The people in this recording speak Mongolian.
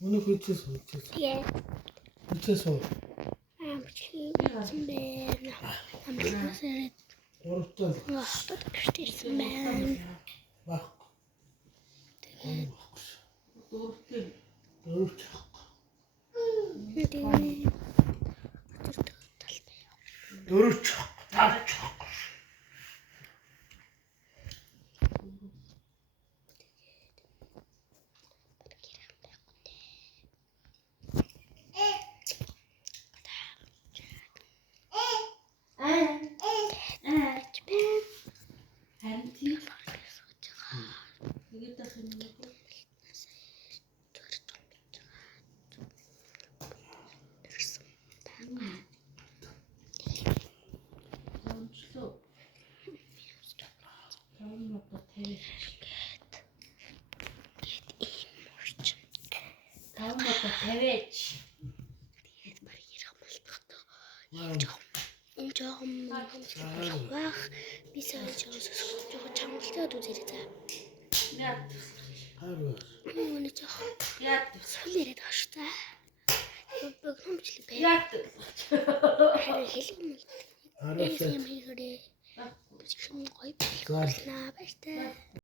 Өнөөх үчээс. Тэгээ. Үчээс уу. Амчлын байна. Амчлаас ирээд. Гуравтаа. Хатад ирсэн байна. Баг. Тэгээд дөрөвт. Дөрөвт. Таач. Вах бисаж жоо чамгалтай үзэрээ. Хараа. Мөн жоо. Яа. Сүлээрээ тааштай. Богомжлог бай. Яа. Хараа хэлэм. Хараа. Ийм хийгэрээ. Бичсэн гоё байна. Баяртай.